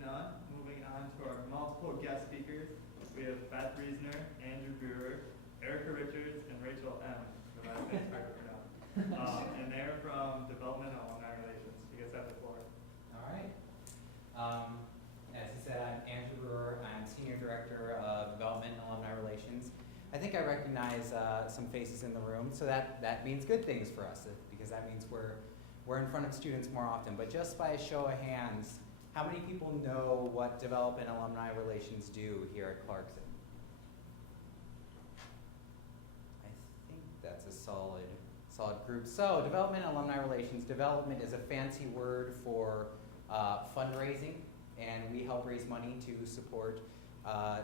none, moving on to our multiple guest speakers. We have Beth Reesner, Andrew Brewer, Erica Richards, and Rachel M. The last name's hard to pronounce. And they're from Development and Alumni Relations. You guys have the floor. All right. As he said, I'm Andrew Brewer. I'm Senior Director of Development and Alumni Relations. I think I recognize some faces in the room, so that means good things for us, because that means we're in front of students more often. But just by a show of hands, how many people know what Development and Alumni Relations do here at Clarkson? I think that's a solid group. So Development and Alumni Relations, development is a fancy word for fundraising, and we help raise money to support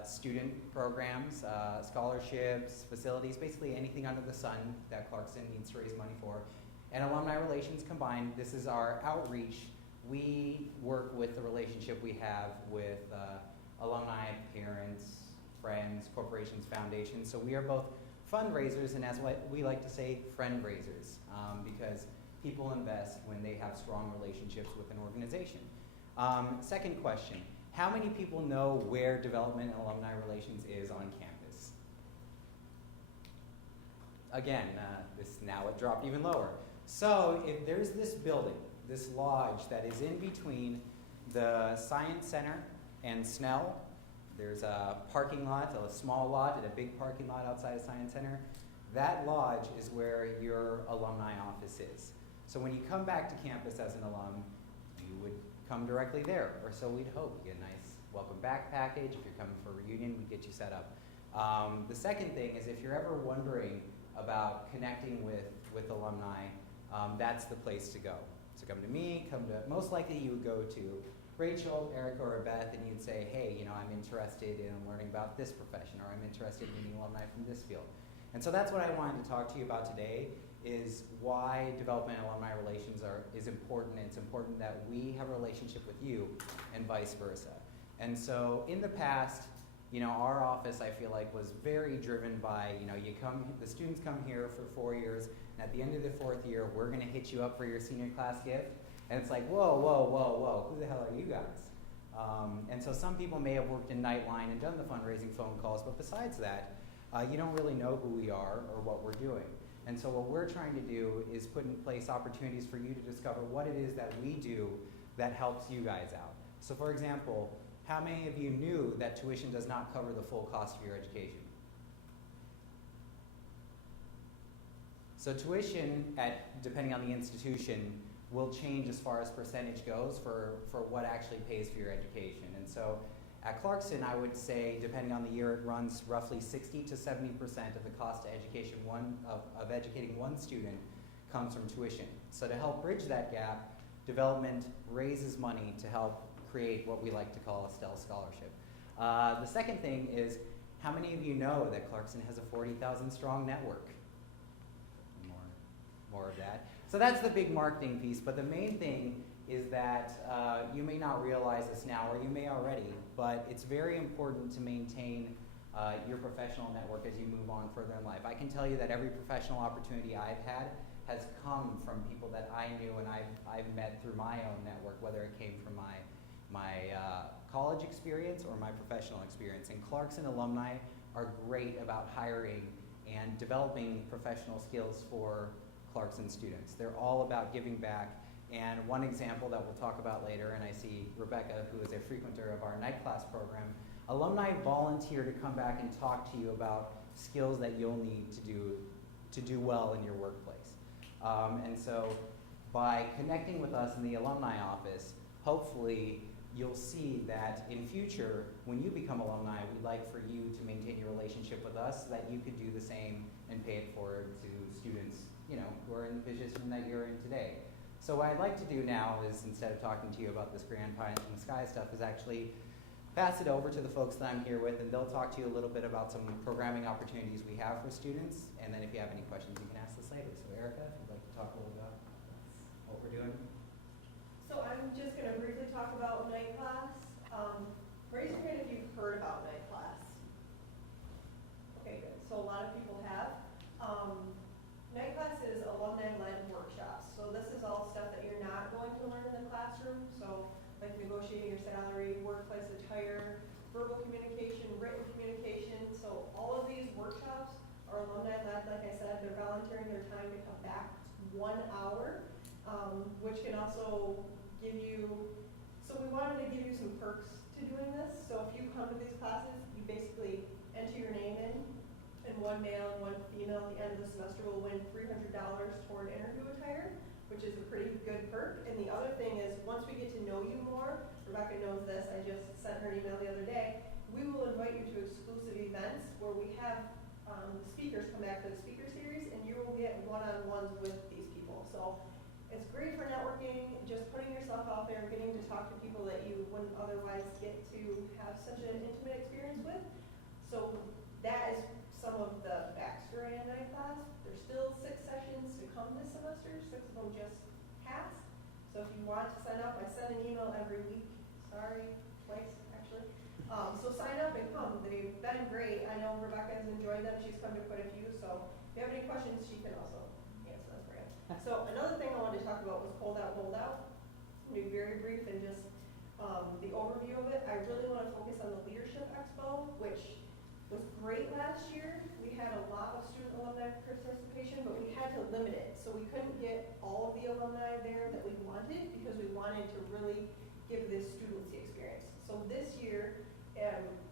student programs, scholarships, facilities, basically anything under the sun that Clarkson needs to raise money for. And Alumni Relations combined, this is our outreach. We work with the relationship we have with alumni, parents, friends, corporations, foundations. So we are both fundraisers and, as what we like to say, friend raisers, because people invest when they have strong relationships with an organization. Second question, how many people know where Development and Alumni Relations is on campus? Again, now it dropped even lower. So if there's this building, this lodge that is in between the Science Center and Snell, there's a parking lot, a small lot, and a big parking lot outside of Science Center. That lodge is where your alumni office is. So when you come back to campus as an alum, you would come directly there, or so we'd hope. You get a nice welcome back package. If you're coming for a reunion, we'd get you set up. The second thing is, if you're ever wondering about connecting with alumni, that's the place to go. So come to me, most likely you would go to Rachel, Erica, or Beth, and you'd say, hey, I'm interested in learning about this profession, or I'm interested in meeting alumni from this field. And so that's what I wanted to talk to you about today, is why Development and Alumni Relations is important. It's important that we have a relationship with you and vice versa. And so in the past, our office, I feel like, was very driven by, the students come here for 4 years, and at the end of the 4th year, we're gonna hit you up for your senior class gift. And it's like, whoa, whoa, whoa, whoa, who the hell are you guys? And so some people may have worked in Nightline and done the fundraising phone calls, but besides that, you don't really know who we are or what we're doing. And so what we're trying to do is put in place opportunities for you to discover what it is that we do that helps you guys out. So for example, how many of you knew that tuition does not cover the full cost of your education? So tuition, depending on the institution, will change as far as percentage goes for what actually pays for your education. And so at Clarkson, I would say, depending on the year, it runs roughly 60 to 70% of the cost of education of educating one student comes from tuition. So to help bridge that gap, Development raises money to help create what we like to call a STEL scholarship. The second thing is, how many of you know that Clarkson has a 40,000 strong network? More of that. So that's the big marketing piece, but the main thing is that you may not realize this now, or you may already, but it's very important to maintain your professional network as you move on further in life. I can tell you that every professional opportunity I've had has come from people that I knew and I've met through my own network, whether it came from my college experience or my professional experience. And Clarkson alumni are great about hiring and developing professional skills for Clarkson students. They're all about giving back. And one example that we'll talk about later, and I see Rebecca, who is a frequenter of our night class program, alumni volunteer to come back and talk to you about skills that you'll need to do well in your workplace. And so by connecting with us in the alumni office, hopefully you'll see that in future, when you become alumni, we'd like for you to maintain your relationship with us so that you could do the same and pay it forward to students who are in the position that you're in today. So what I'd like to do now is, instead of talking to you about this grand pie in the sky stuff, is actually pass it over to the folks that I'm here with, and they'll talk to you a little bit about some programming opportunities we have for students, and then if you have any questions, you can ask this later. So Erica, if you'd like to talk a little about what we're doing. So I'm just going to briefly talk about night class. Raise your hand if you've heard about night class. Okay, good. So a lot of people have. Night class is alumni-led workshops. So this is all stuff that you're not going to learn in the classroom. So like negotiating your salary, verbal communication, written communication. So all of these workshops are alumni led, like I said, they're volunteering their time to come back 1 hour, which can also give you, so we wanted to give you some perks to doing this. So if you come to these classes, you basically enter your name in, and one male and one female at the end of the semester will win $300 toward interview attire, which is a pretty good perk. And the other thing is, once we get to know you more, Rebecca knows this, I just sent her an email the other day, we will invite you to exclusive events where we have the speakers come back for the speaker series, and you will get one-on-ones with these people. So it's great for networking, just putting yourself out there, getting to talk to people that you wouldn't otherwise get to have such an intimate experience with. So that is some of the backstory on night class. There's still 6 sessions to come this semester, 6 of them just passed. So if you want to sign up, I send an email every week. Sorry, twice actually. So sign up and come. They've been great. I know Rebecca has enjoyed them. She's come to quite a few. So if you have any questions, she can also answer them for you. So another thing I wanted to talk about was hold out, hold out. I'm going to be very brief and just the overview of it. I really want to focus on the Leadership Expo, which was great last year. We had a lot of student alumni participation, but we had to limit it. So we couldn't get all of the alumni there that we wanted because we wanted to really give this studency experience. So this year,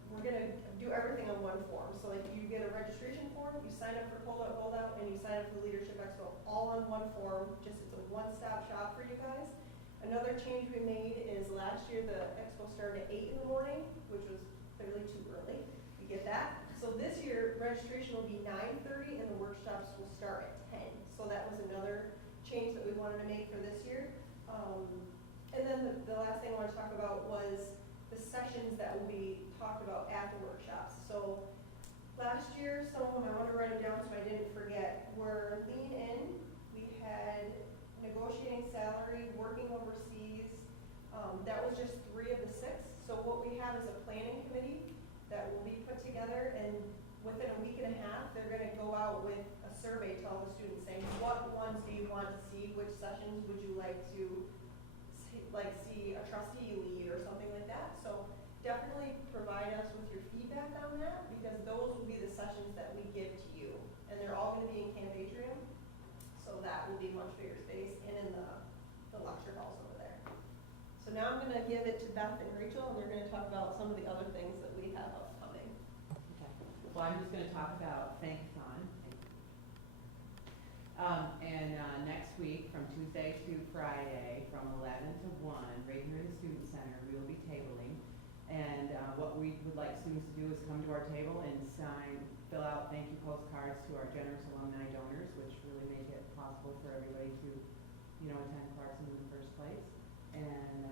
we're going to do everything on one form. So like you get a registration form, you sign up for Hold Out, and you sign up for the Leadership Expo all on one form. Just it's a one-stop shop for you guys. Another change we made is last year the expo started at 8 in the morning, which was clearly too early. We get that. So this year registration will be 9:30 and the workshops will start at 10. So that was another change that we wanted to make for this year. And then the last thing I want to talk about was the sessions that will be talked about at the workshops. So last year, some of them, I want to write them down so I didn't forget, were Lean In. We had negotiating salary, working overseas. That was just 3 of the 6. So what we have is a planning committee that will be put together, and within a week and a half, they're going to go out with a survey to all the students saying, what ones do you want to see? Which sessions would you like to see a trustee lead or something like that? So definitely provide us with your feedback on that, because those will be the sessions that we give to you. And they're all going to be in Camp Atrium. So that will be much bigger space and in the lecture halls over there. So now I'm going to give it to Beth and Rachel, and they're going to talk about some of the other things that we have upcoming. Okay. Well, I'm just going to talk about Thank-a-thon. Next week, from Tuesday to Friday, from 11 to 1, right here in the Student Center, we will be tabling. And what we would like students to do is come to our table and fill out thank you postcards to our generous alumni donors, which really make it possible for everybody to, attend Clarkson in the first place. And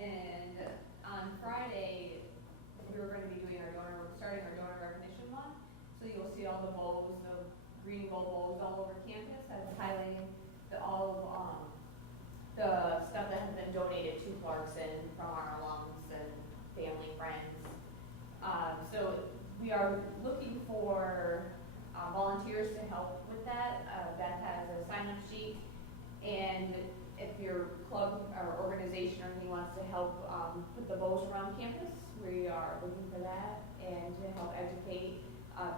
And on Friday, we're going to be doing starting our donor recognition month. So you'll see all the bowls, the green and gold bowls all over campus. That's highlighting all of the stuff that has been donated to Clarkson from our alums and family, friends. So we are looking for volunteers to help with that. Beth has a sign-up sheet, and if your club or organization or anything wants to help put the bows around campus, we are looking for that, and to help educate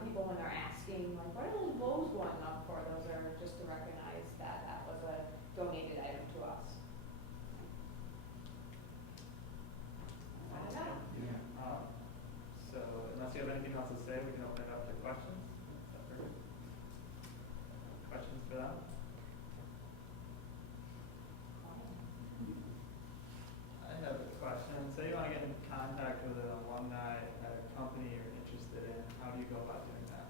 people when they're asking, like, what are those bows going up for? Those are just to recognize that that was a donated item to us. I don't know. Yeah. So unless you have anything else to say, we can open it up to questions. Is that perfect? Questions for them? I have a question. Say you want to get in contact with an alumni at a company you're interested in. How do you go about doing that?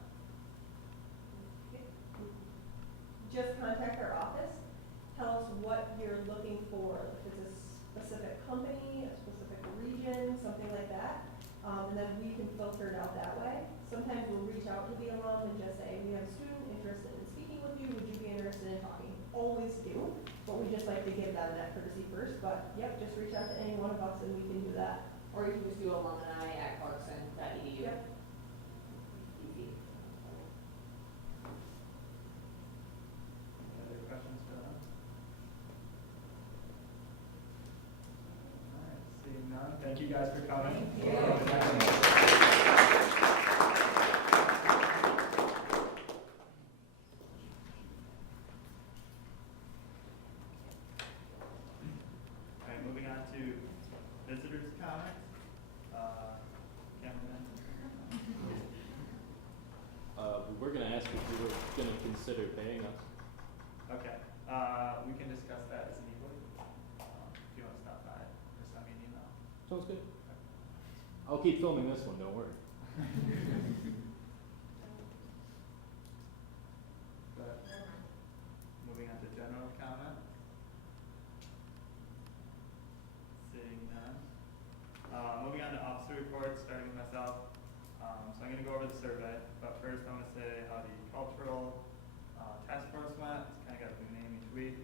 Just contact our office. Tell us what you're looking for. If it's a specific company, a specific region, something like that. And then we can filter it out that way. Sometimes we'll reach out to the alum and just say, we have a student interested in speaking with you. Would you be interested in talking? Always do. But we just like to give them that courtesy first. But yep, just reach out to any one of us and we can do that. Or you can just do alumni at clarkson.edu. Yep. Easy. Any other questions for them? All right, seeing none, thank Thank you guys for coming. Thank you. All right, moving on to visitors' comments. Cameraman. We were gonna ask if you were gonna consider paying us. Okay, we can discuss that as an e-board. If you want to stop by or send me an email. Sounds good. I'll keep filming this one, don't worry. But moving on to general comment. Seeing none. Moving on to officer reports, starting with myself. So I'm going to go over the survey, but first I'm going to say how the cultural task force went. It's kind of got a new name each week.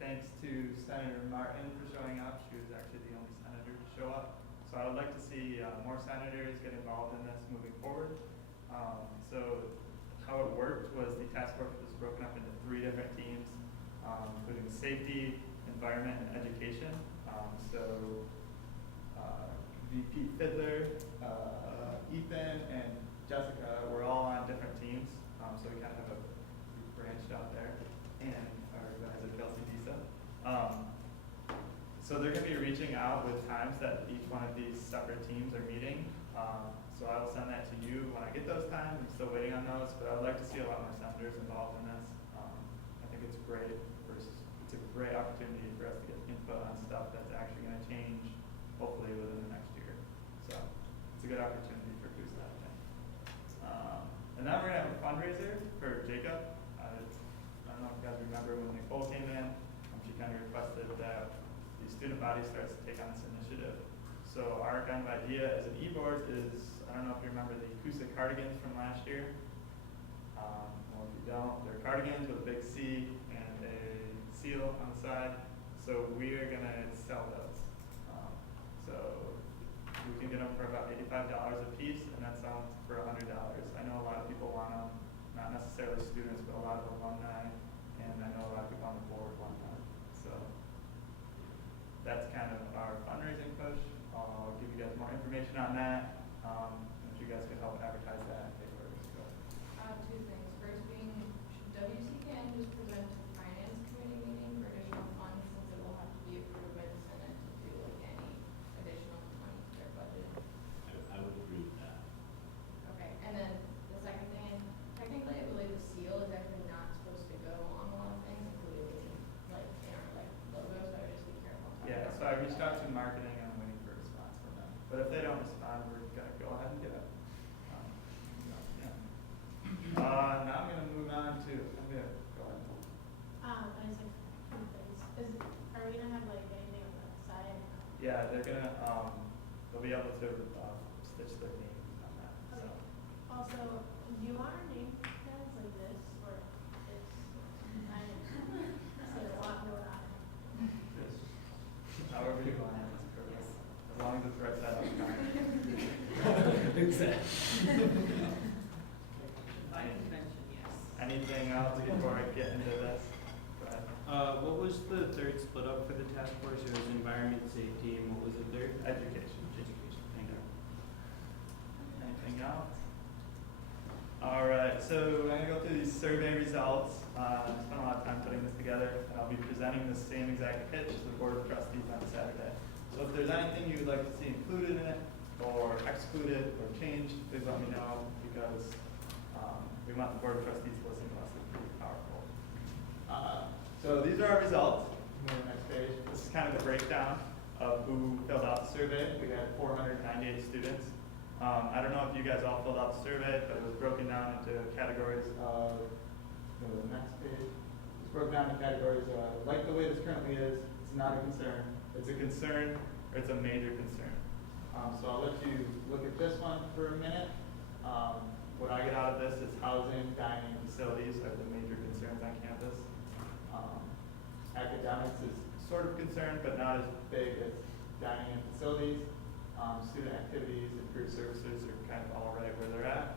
Thanks to Senator Martin for showing up. She was actually the only senator to show up. So I would like to see more senators get involved in this moving forward. So how it worked was the task force was broken up into 3 different teams, including safety, environment, and education. VP Fiddler, Ethan, and Jessica were all on different teams. So we kind of have we branched out there, and our advisor Kelsey Disa. So they're going to be reaching out with times that each one of these separate teams are meeting. So I will send that to you when I get those times. I'm still waiting on those, but I would like to see a lot more senators involved in this. I think it's great. It's a great opportunity for us to get input on stuff that's actually going to change, hopefully within the next year. So it's a good opportunity for CUSA, I think. And then we're going to have a fundraiser for Jacob. I don't know if you guys remember when Nicole came in, she kind of requested that the student body starts to take on this initiative. So our kind of idea as an e-board is, I don't know if you remember the CUSA cardigans from last year. Well, if you don't, they're cardigans with a big C and a seal on the side. So we are going to sell those. So we can get them for about $85 a piece, and that sells for $100. I know a lot of people want them, not necessarily students, but a lot of alumni, and I know a lot of people on the board want them. So that's kind of our fundraising push. I'll give you guys more information on that. If you guys could help advertise that and pay for it. So. 2 things. First being, should WCCAN just present to finance committee meeting for additional funds, since it will have to be approved by the Senate to do like any additional money to their budget? I would agree with that. Okay, and then the second thing, technically I believe the seal is actually not supposed to go on a lot of things, including like in our like logos, so I would just be careful. Yeah, so I reached out to marketing and I'm waiting for a response from them. But if they don't respond, we're gonna go ahead and do it. Now I'm gonna move on to, go ahead. I just have 2 things. Are we gonna have like anything on the side? Yeah, they're gonna, they'll be able to stitch their names on that, so. Okay. Also, do you want our name tags like this or this? I see a lot going on. However you want it, it's perfect. As long as it's right side up. By convention, yes. Anything else before I get into this? Go ahead. What was the third split up for the task force? It was environment, safety, and what was the third? Education. Education. Thank you. Anything else? All right, so I'm gonna go through these survey results. I spent a lot of time putting this together, and I'll be presenting the same exact pitch to the Board of Trustees on Saturday. So if there's anything you would like to see included in it, or excluded, or changed, please let me know, because we want the Board of Trustees to listen to us. It's pretty powerful. So these are our results. Move to the next page. This is kind of the breakdown of who filled out the survey. We had 498 students. I don't know if you guys all filled out the survey, but it was broken down into categories of, go to the next page. It's broken down into categories of, like the way this currently is, it's not a concern. It's a concern, or it's a major concern. So I'll let you look at this one for a minute. What I get out of this is housing, dining, facilities are the major concerns on campus. Academics is sort of concerned, but not as big as dining and facilities. Student activities and career services are kind of all right where they're at.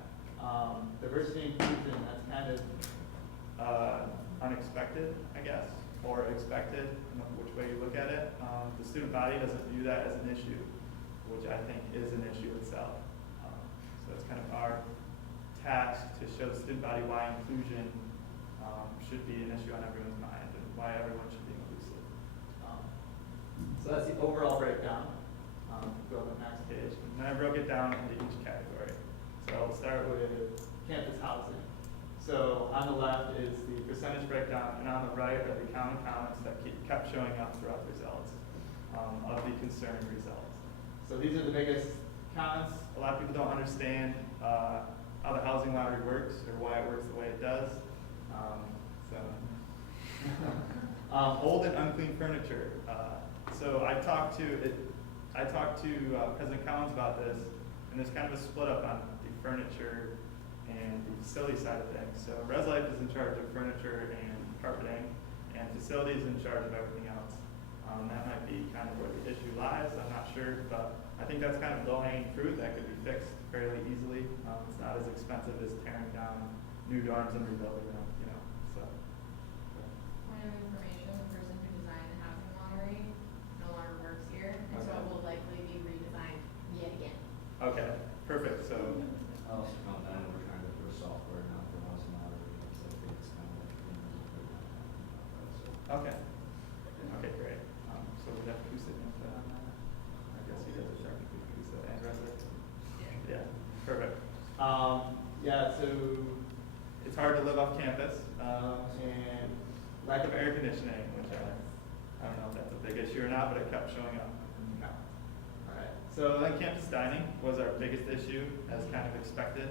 Diversity and inclusion, that's kind of unexpected, I guess, or expected, which way you look at it. The student body doesn't view that as an issue, which I think is an issue itself. So it's kind of our task to show the student body why inclusion should be an issue on everyone's mind and why everyone should be inclusive. So that's the overall breakdown. Go on the next page. And then I broke it down into each category. So we'll start with campus housing. So on the left is the percentage breakdown, and on the right are the county comments that kept showing up throughout the results, of the concerned results. So these are the biggest comments. A lot of people don't understand how the housing lottery works or why it works the way it does. Old and unclean furniture. So I talked to President Collins about this, and there's kind of a split up on the furniture and the facility side of things. So Res Life is in charge of furniture and carpeting, and facilities in charge of everything else. That might be kind of where the issue lies. I'm not sure, but I think that's kind of low-hanging fruit that could be fixed fairly easily. It's not as expensive as tearing down new dorms and rebuilding them, you know. So. Point of information, the person who designed the housing lottery no longer works here, and so it will likely be redesigned yet again. Okay, perfect. So. I also found that we're trying to put software now for housing lottery, so I think it's kind of like, Okay. Okay, great. So we'd have CUSA input on that. I guess you guys are technically CUSA and resident. Yeah, perfect. Yeah, so it's hard to live off campus, and lack of air conditioning, which I don't know if that's a big issue or not, but it kept showing up. No. All right. So then campus dining was our biggest issue, as kind of expected.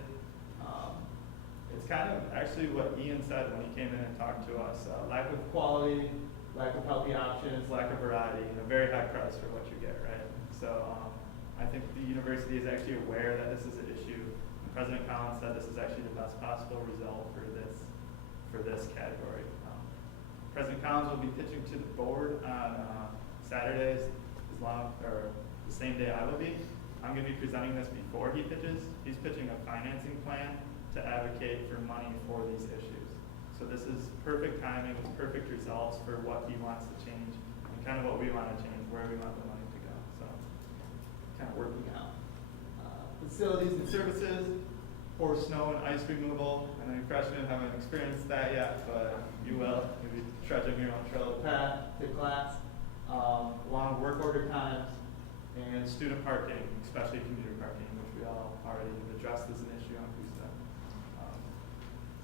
It's kind of actually what Ian said when he came in and talked to us. Lack of quality, lack of healthy options, lack of variety, and a very high price for what you get, right? So I think the university is actually aware that this is an issue. President Collins said this is actually the best possible result for this category. President Collins will be pitching to the board on Saturdays, the same day I will be. I'm going to be presenting this before he pitches. He's pitching a financing plan to advocate for money for these issues. So this is perfect timing with perfect results for what he wants to change and kind of what we want to change, where we want the money to go. So kind of working out. Facilities and services for snow and ice removal. I know you freshmen haven't experienced that yet, but you will. You'll be trudging your own trail of path to class. Long work order times and student parking, especially commuter parking, which we all already have addressed as an issue on CUSA.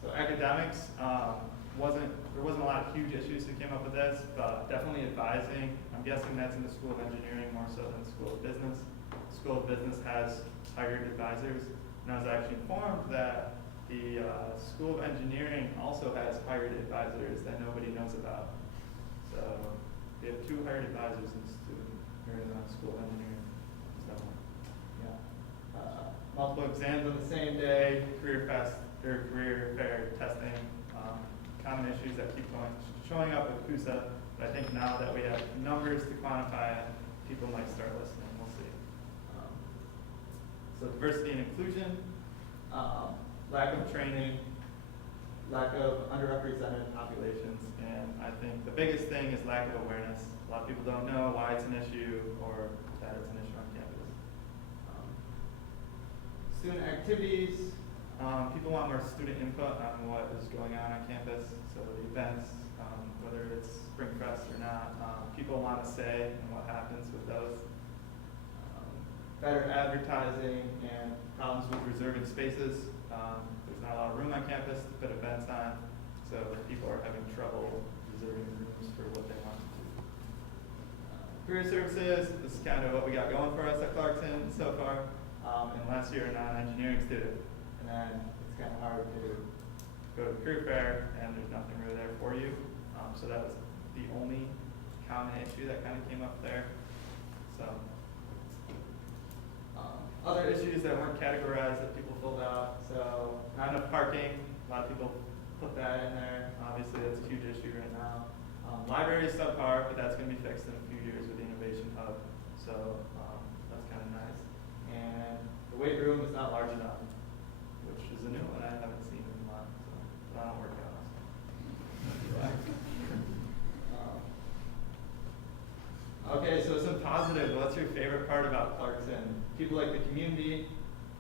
So academics, there wasn't a lot of huge issues that came up with this, but definitely advising. I'm guessing that's in the School of Engineering more so than the School of Business. The School of Business has hired advisors, and I was actually informed that the School of Engineering also has hired advisors that nobody knows about. So we have 2 hired advisors in the School of Engineering. So yeah, multiple exams on the same day, career fair testing, common issues that keep showing up with CUSA. But I think now that we have numbers to quantify it, people might start listening. We'll see. So diversity and inclusion, lack of training, lack of underrepresented populations, and I think the biggest thing is lack of awareness. A lot of people don't know why it's an issue or that it's an issue on campus. Student activities, people want more student input on what is going on campus. So the events, whether it's Spring Fest or not, people want to say and what happens with those. Better advertising and problems with reserving spaces. There's not a lot of room on campus to put events on, so people are having trouble reserving rooms for what they want to do. Career services, this is kind of what we got going for us at Clarkson so far. And last year, a non-engineering student. And then it's kind of hard to go to the career fair and there's nothing really there for you. So that was the only common issue that kind of came up there. So other issues that weren't categorized that people filled out. So not enough parking. A lot of people put that in there. Obviously, that's a huge issue right now. Library is subpar, but that's going to be fixed in a few years with the Innovation Hub. So that's kind of nice. And the weight room is not large enough, which is a new one I haven't seen in a while. So that'll work out. Okay, so some positive. What's your favorite part about Clarkson? People like the community,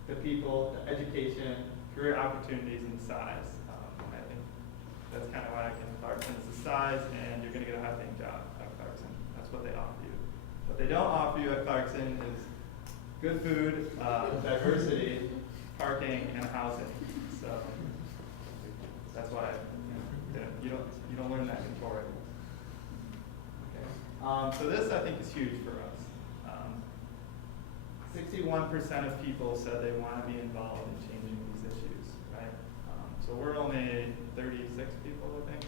the people, the education, career opportunities, and size. I think that's kind of why I came to Clarkson. It's the size, and you're going to get a high-paying job at Clarkson. That's what they offer you. What they don't offer you at Clarkson is good food, diversity, parking, and housing. So that's why you don't learn that in Torrey. Okay. So this I think is huge for us. 61% of people said they want to be involved in changing these issues, right? So we're only 36 people, I think.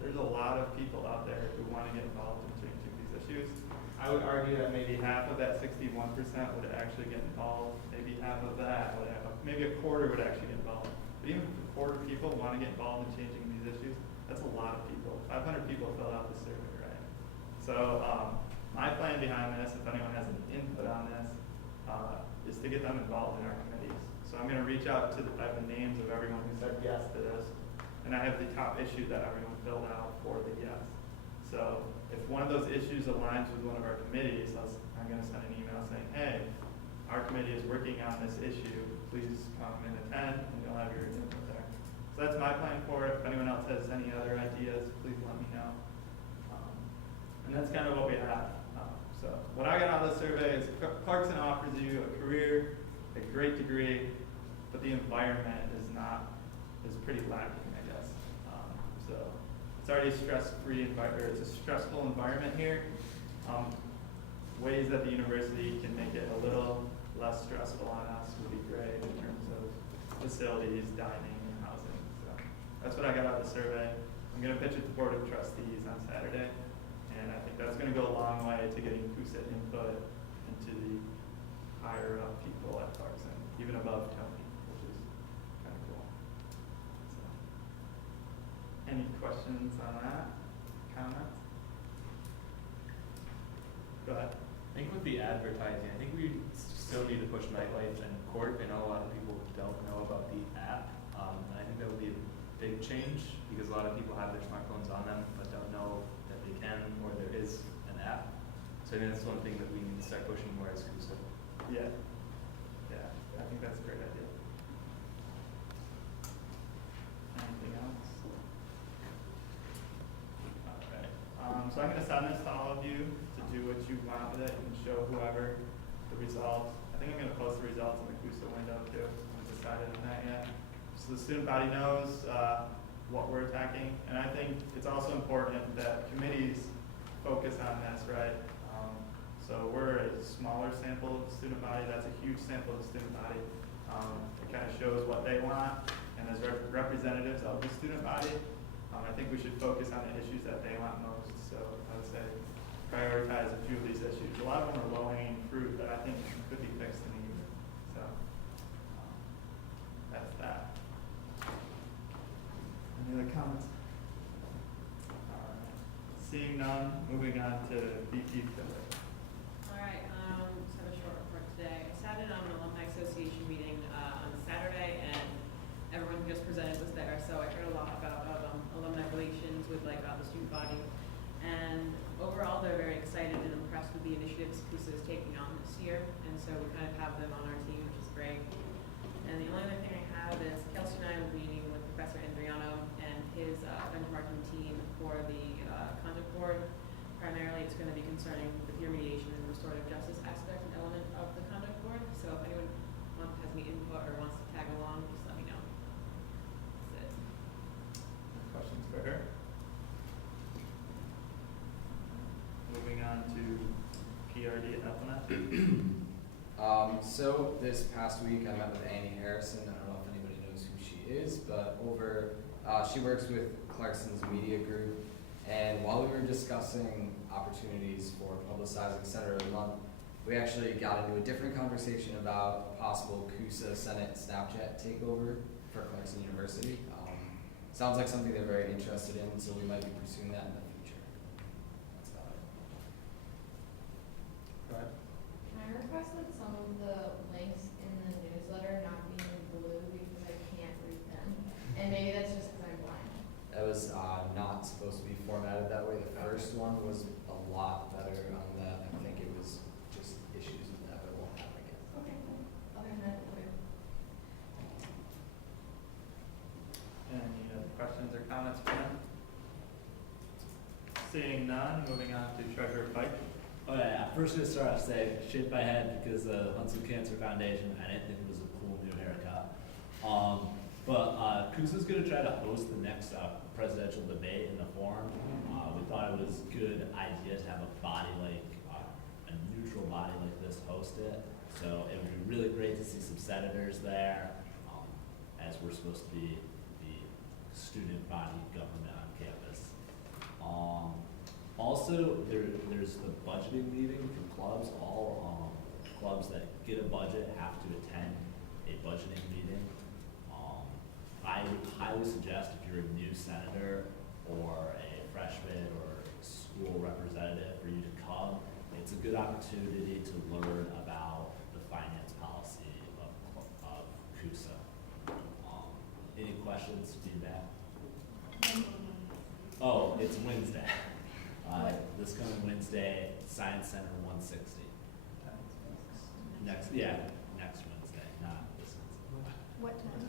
There's a lot of people out there who want to get involved in changing these issues. I would argue that maybe half of that 61% would actually get involved. Maybe half of that would have, maybe a quarter would actually get involved. But even if a quarter of people want to get involved in changing these issues, that's a lot of people. 500 people filled out the survey, right? So my plan behind this, if anyone has any input on this, is to get them involved in our committees. So I'm going to reach out to I have the names of everyone who said yes to this, and I have the top issue that everyone filled out for the yes. So if one of those issues aligns with one of our committees, I'm going to send an email saying, hey, our committee is working on this issue. Please come and attend, and you'll have your input there. So that's my plan for it. If anyone else has any other ideas, please let me know. And that's kind of what we have. So what I got out of the survey is Clarkson offers you a career, a great degree, but the environment is pretty lacking, I guess. So it's already a stress-free environment, it's a stressful environment here. Ways that the university can make it a little less stressful on us would be great in terms of facilities, dining, and housing. So that's what I got out of the survey. I'm going to pitch it to Board of Trustees on Saturday. And I think that's going to go a long way to getting CUSA input into the higher up people at Clarkson, even above Tony, which is kind of cool. So, any questions on that? Comments? Go ahead. I think with the advertising, I think we still need to push nightlife and court. I know a lot of people don't know about the app. And I think that would be a big change because a lot of people have their smartphones on them but don't know that they can or there is an app. So I think that's one thing that we need to start pushing more as CUSA. Yeah. Yeah, I think that's a great idea. Anything else? All right. So I'm going to send this to all of you to do what you want with it and show whoever the results. I think I'm going to post the results in the CUSA window too. I haven't decided on that yet. So the student body knows what we're attacking, and I think it's also important that committees focus on this, right? So we're a smaller sample of the student body. That's a huge sample of the student body. It kind of shows what they want, and as representatives of the student body, I think we should focus on the issues that they want most. So I would say prioritize a few of these issues. A lot of them are low-hanging fruit that I think could be fixed in a year. So that's that. Any other comments? All right. Seeing none, moving on to VP Philip. All right, just have a short report today. I sat in on an Alumni Association meeting on Saturday, and everyone who just presented was there, so I heard a lot about alumni relations with the student body. And overall, they're very excited and impressed with the initiatives CUSA is taking on this year, and so we kind of have them on our team, which is great. And the only other thing I have is Kelsey and I will be meeting with Professor Andriano and his benchmarking team for the conduct board. Primarily, it's going to be concerning the peer mediation and restorative justice aspect and element of the conduct board. So if anyone has any input or wants to tag along, just let me know. That's it. Questions for her? Moving on to PRD at Alumni. So this past week I met with Annie Harrison. I don't know if anybody knows who she is, but she works with Clarkson's media group. And while we were discussing opportunities for publicizing Senator of the Month, we actually got into a different conversation about a possible CUSA Senate Snapchat takeover for Clarkson University. Sounds like something they're very interested in, so we might be pursuing that in the future. That's about it. Go ahead. Can I request that some of the links in the newsletter not be in blue because I can't read them? And maybe that's just because I'm blind. That was not supposed to be formatted that way. The first one was a lot better on that. I think comments from them? Seeing none, moving on to Treasurer Pike. Oh yeah, first I start off say, shaved my head because the Huntsville Cancer Foundation, I didn't think it was a cool new haircut. But CUSA's gonna try to host the next presidential debate in the forum. We thought it was a good idea to have a body like, a neutral body like this host it. So it would be really great to see some senators there, as we're supposed to be the student body government on campus. Also, there's the budgeting meeting for clubs. All clubs that get a budget have to attend a budgeting meeting. I would highly suggest if you're a new senator or a freshman or school representative for you to come. It's a good opportunity to learn about the finance policy of CUSA. Any questions, feedback? Oh, it's Wednesday. This coming Wednesday, Science Center 160. Next Wednesday, not this Wednesday. What time?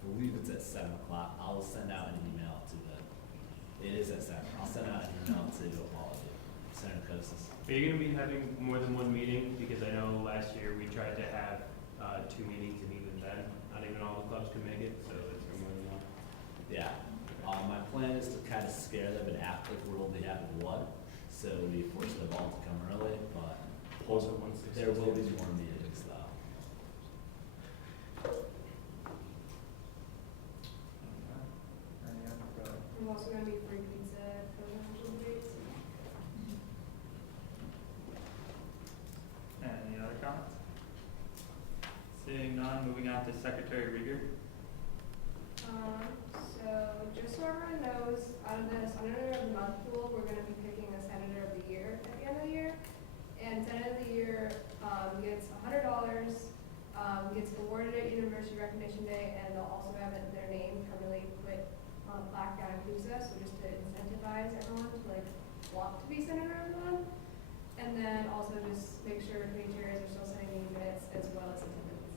I believe it's at 7 o'clock. I'll send out an email to it is at 7. I'll send out an email to all of you, Senator Kosas. Are you gonna be having more than one meeting? Because I know last year we tried to have 2 meetings, and even then, not even all the clubs could make it, so is there more than one? Yeah. My plan is to kind of scare them and act like we're only having one, so we force them all to come early, but Also 160. there will be more meetings though. Any other, I'm also gonna be free pizza presidential debates. any other comments? Seeing none, moving on to Secretary Rieger. So just so everyone knows, out of the Senator of the Month pool, we're gonna be picking a Senator of the Year at the end of the year. And Senator of the Year, gets $100, gets awarded at University Recognition Day, and they'll also have their name permanently put on a plaque down in CUSA, so just to incentivize everyone to like want to be Senator of the Month. And then also just make sure committee chairs are still sending meeting minutes as well as attendance.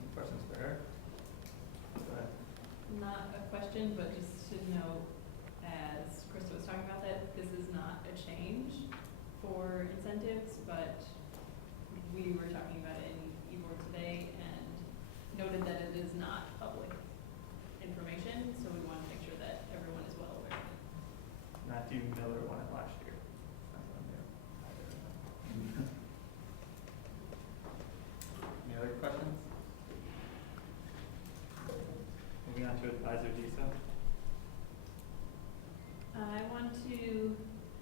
Any questions for her? Go ahead. Not a question, but just to note, as Krista was talking about, that this is not a change for incentives, but we were talking about it in eBoard today and noted that it is not public information, so we want to make sure that everyone is well aware of it. Matthew Miller won it last year. Any other questions? Moving on to Advisor DISA. I want to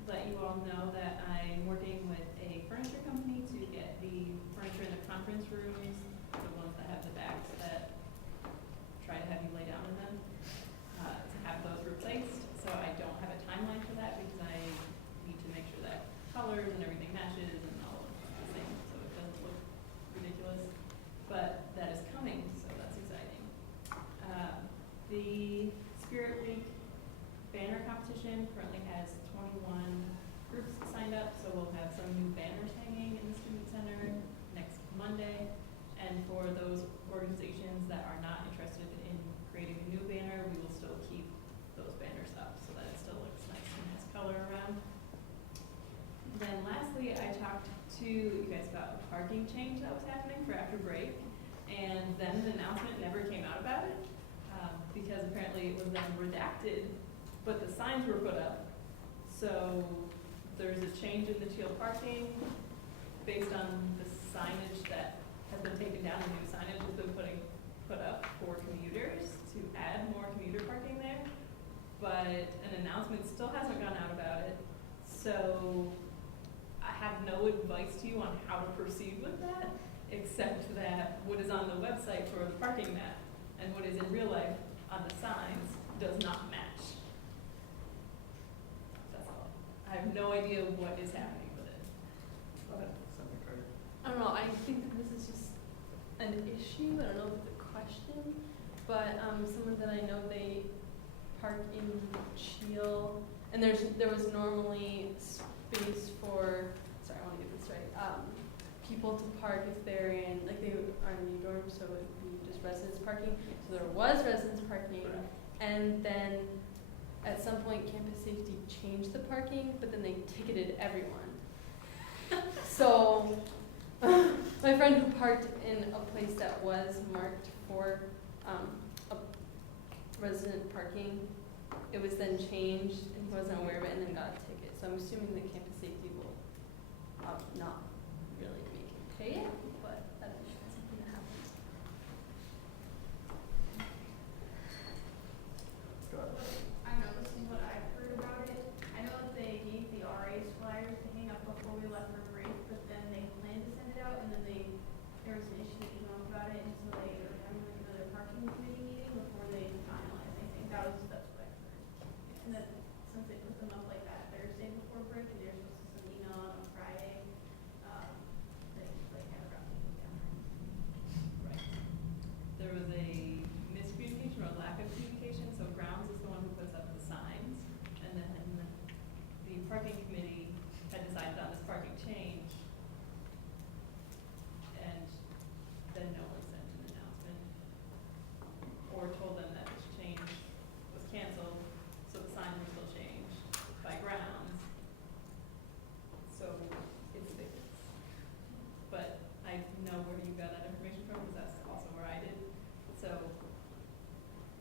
let you all know that I'm working with a furniture company to get the furniture in the conference rooms, the ones that have the backs that try to have you lay down in them, to have those replaced. So I don't have a timeline for that because I need to make sure that colors and everything matches and all of the same, so it doesn't look ridiculous. But that is coming, so that's exciting. The Spirit Week banner competition currently has 21 groups signed up, so we'll have some new banners hanging in the Student Center next Monday. And for those organizations that are not interested in creating a new banner, we will still keep those banners up so that it still looks nice and has color around. Then lastly, I talked to you guys about a parking change that was happening for after break, and then an announcement never came out about it, because apparently it was then redacted, but the signs were put up. So there's a change in the Teal parking based on the signage that has been taken down. The new signage has been put up for commuters to add more commuter parking there, but an announcement still hasn't gone out about it. So I have no advice to you on how to proceed with that, except that what is on the website for the parking map and what is in real life on the signs does not match. That's all. I have no idea what is happening with it. Go ahead, Senator Carter. I don't know, I think that this is just an issue, I don't know if it's a question, but someone that I know, they park in Cheel, and there was normally space for, sorry, I want to get this right, people to park if they're in, like they are in new dorms, so it would be just residence parking. So there was residence parking, and then at some point campus safety changed the parking, but then they ticketed everyone. So my friend who parked in a place that was marked for a resident parking, it was then changed and he wasn't aware of it and then got a ticket. So I'm assuming the campus safety will not really make him pay it, but that's something that happens. Go ahead. I know this is what I've heard about it. I know that they gave the RA's flyers to hang up before we left for break, but then they planned to send it out, and then there was an issue that came up about it, and so they were having like another parking committee meeting before they finalized anything. That's what I've heard. And then since they put them up like that Thursday before break, and they're supposed to send an email out on Friday, they like never got taken down. Right. There was a miscommunication or a lack of communication, so Grounds is the one who puts up the signs, and then the parking committee had decided on this parking change, and then no one sent an announcement or told them that this change was canceled, so the signs were still changed by Grounds. So it's fixed. But I know where you got that information from, because that's also where I did. So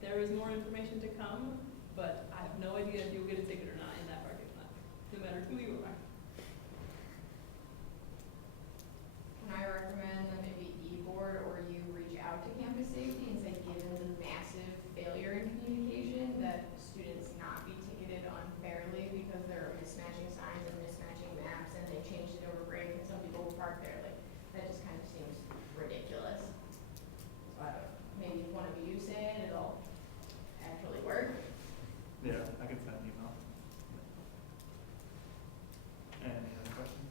there is more information to come, but I have no idea if you'll get a ticket or not in that parking lot, no matter who you are. Can I recommend that maybe e-board or you reach out to campus safety and say, given the massive failure in communication, that students not be ticketed unfairly because there are mismatching signs and mismatching maps and they changed it over break and some people will park there, like, that just kind of seems ridiculous. So I don't, maybe if one of you say it, it'll actually work. Yeah, I can send an email. Any other questions?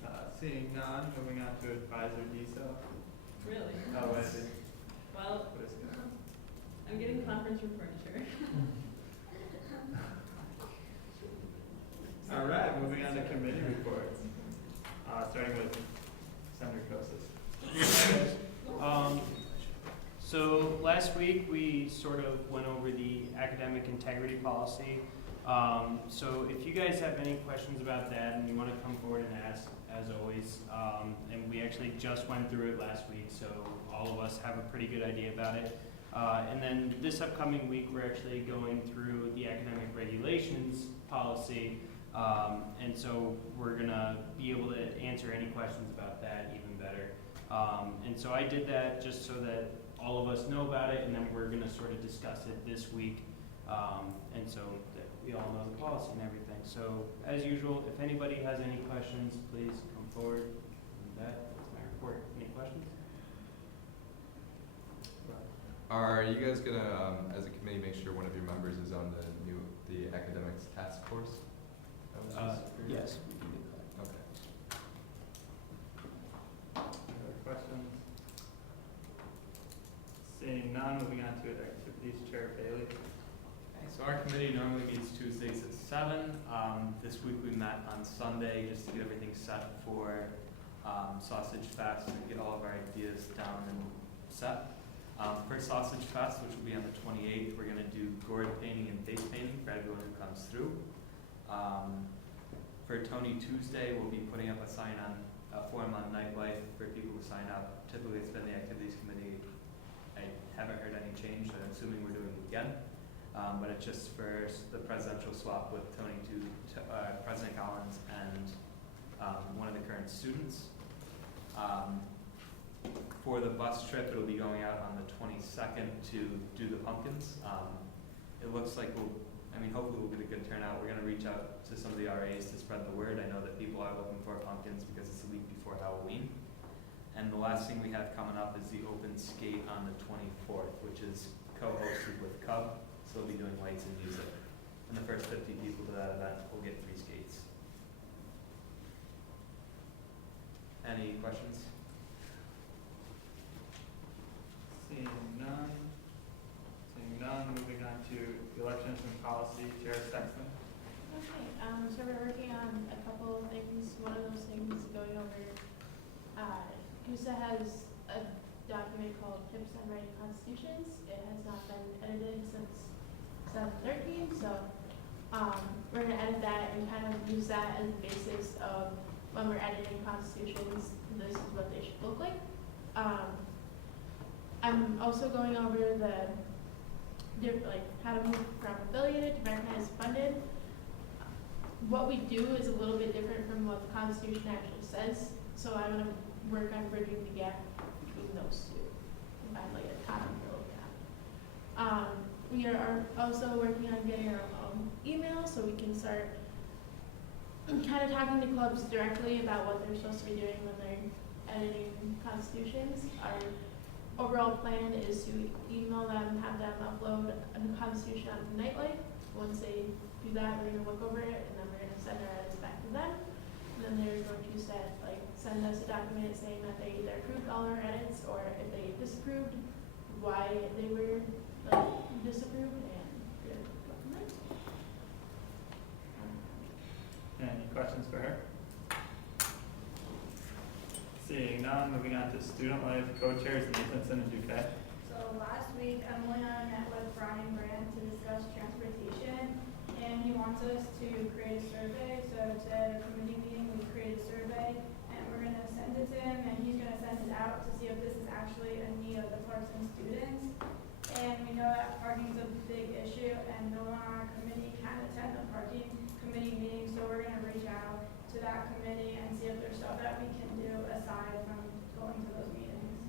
Alright, seeing none, moving on to advisor DSO. Really? Oh, what is it? Well, What is it? I'm getting conference room furniture. Alright, moving on to committee reports. Starting with Senator CUSA. So last week, we sort of went over the academic integrity policy. So if you guys have any questions about that and you want to come forward and ask, as always, and we actually just went through it last week, so all of us have a pretty good idea about it. And then this upcoming week, we're actually going through the academic regulations policy. And so we're gonna be able to answer any questions about that even better. And so I did that just so that all of us know about it, and then we're gonna sort of discuss it this week. And so that we all know the policy and everything. So as usual, if anybody has any questions, please come forward. And that's my report. Any questions? Are you guys gonna, as a committee, make sure one of your members is on the academics task force? Yes, we can do that. Okay. Any other questions? Seeing none, moving on to activities, Chair Bailey. So our committee normally meets Tuesdays at 7. This week we met on Sunday just to get everything set for Sausage Fest and get all of our ideas down and set. For Sausage Fest, which will be on the 28th, we're going to do gourd painting and face painting for everyone who comes through. For Tony Tuesday, we'll be putting up a form on nightlife for people to sign up. Typically, it's been the activities committee. I haven't heard any change, so I'm assuming we're doing it again. But it's just for the presidential swap with Tony President Collins and one of the current students. For the bus trip, it'll be going out on the 22nd to do the pumpkins. It looks like hopefully we'll get a good turnout. We're going to reach out to some of the RAs to spread the word. I know that people are looking for pumpkins because it's a week before Halloween. And the last thing we have coming up is the open skate on the 24th, which is co-hosted with Cub. So they'll be doing lights and music. And the first 50 people to that event will get 3 skates. Any questions? Seeing none, moving on to elections and policy, Chair Sexton. Okay, So we're working on a couple of things. One of those things is going over, CUSA has a document called Tips on Writing Constitutions. It has not been edited since 2013, so we're gonna edit that and kind of use that as the basis of when we're editing constitutions, this is what they should look like. I'm also going over how to move from affiliated to recognized funded. What we do is a little bit different from what the Constitution actually says, so I'm going to work on bridging the gap between those two and find like a common middle gap. We are also working on getting our own email so we can start kind of talking to clubs directly about what they're supposed to be doing when they're editing constitutions. Our overall plan is to email them, have them upload a constitution onto Nightlight. Once they do that, we're going to look over it, and then we're going to send our edits back to them. And then they're going to send us a document saying that they either approved all our edits, or if they disapproved, why they were disapproved, and we're going to go from there. Any questions for her? Seeing none, moving on to student life co-chairs Nathanson and Duquette. So last week, Emily and I met with Brian Grant to discuss transportation, and he wants us to create a survey. So at a committee meeting, we created a survey, and we're going to send it to him, and he's going to send it out to see if this is actually a need of the Clarkson students. And we know that parking is a big issue, and no one on our committee can attend the parking committee meeting, so we're going to reach out to that committee and see if there's stuff that we can do aside from going to those meetings.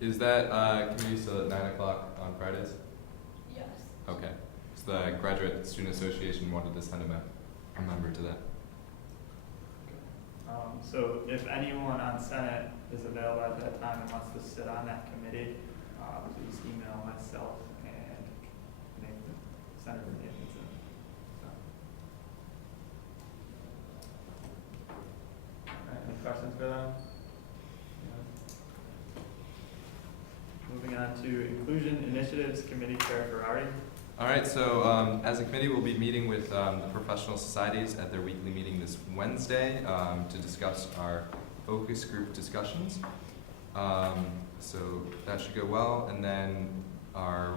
Is that committee still at 9 o'clock on Fridays? Yes. Okay. So the Graduate Student Association wanted to send a member to that. So if anyone on Senate is available at that time and wants to sit on that committee, please email myself and Nathan, Senator Nathanson. Any questions for them? Moving on to Inclusion Initiatives Committee Chair Ferrari. All right, so as a committee, we'll be meeting with the professional societies at their weekly meeting this Wednesday to discuss our focus group discussions. So that should go well, and then our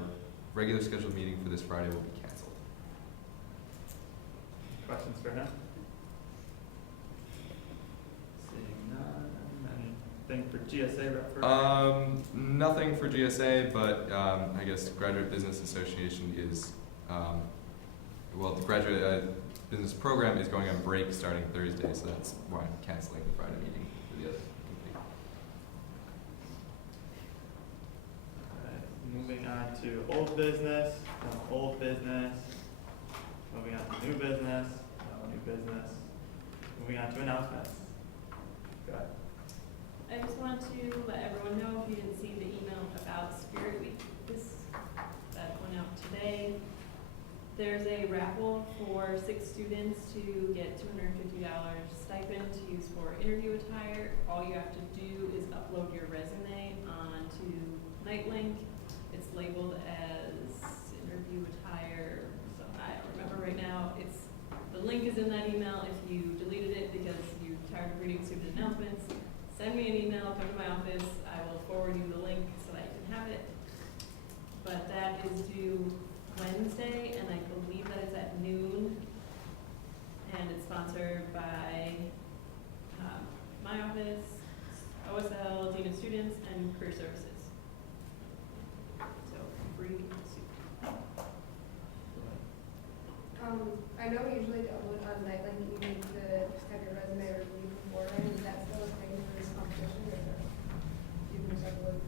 regular scheduled meeting for this Friday will be canceled. Questions for him? Seeing none. Anything for GSA rep? Nothing for GSA, but I guess Graduate Business Association is, well, the Graduate Business Program is going on break starting Thursday, so that's why I'm canceling the Friday meeting for the other committee. Moving on to old business, no old business. Moving on to new business, no new business. Moving on to announcements. Go ahead. I just want to let everyone know, if you didn't see the email about Spirit Week that went out today, there's a raffle for 6 students to get $250 stipend to use for interview attire. All you have to do is upload your resume onto Nightlink. It's labeled as interview attire, so I don't remember right now. The link is in that email. If you deleted it because you're tired of reading student announcements, send me an email, come to my office. I will forward you the link so that you can have it. But that is due Wednesday, and I believe that it's at noon. And it's sponsored by my office, OSL, Dean of Students, and Career Services. So free soup. I know we usually upload on Nightlink, you need to just have your resume reviewed beforehand. Is that still a thing for this competition, or you can just upload?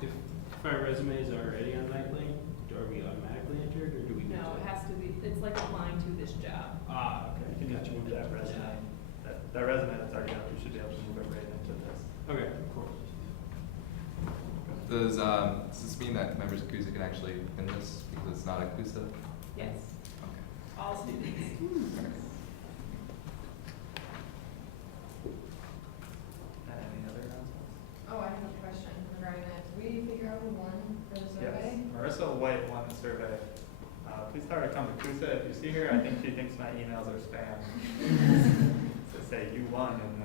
If our resume is already on Nightlink, are we automatically entered, or do we? No, it has to be, it's like applying to this job. Okay. You can just move that resume. That resume that's already up, you should be able to move it right into this. Okay, cool. Does this mean that members of CUSA can actually win this because it's not a CUSA? Yes. Okay. All students. Any other announcements? Oh, I have a question regarding that. Did we figure out her to come to CUSA. If you see her, I think she thinks my emails are spam. So say you won and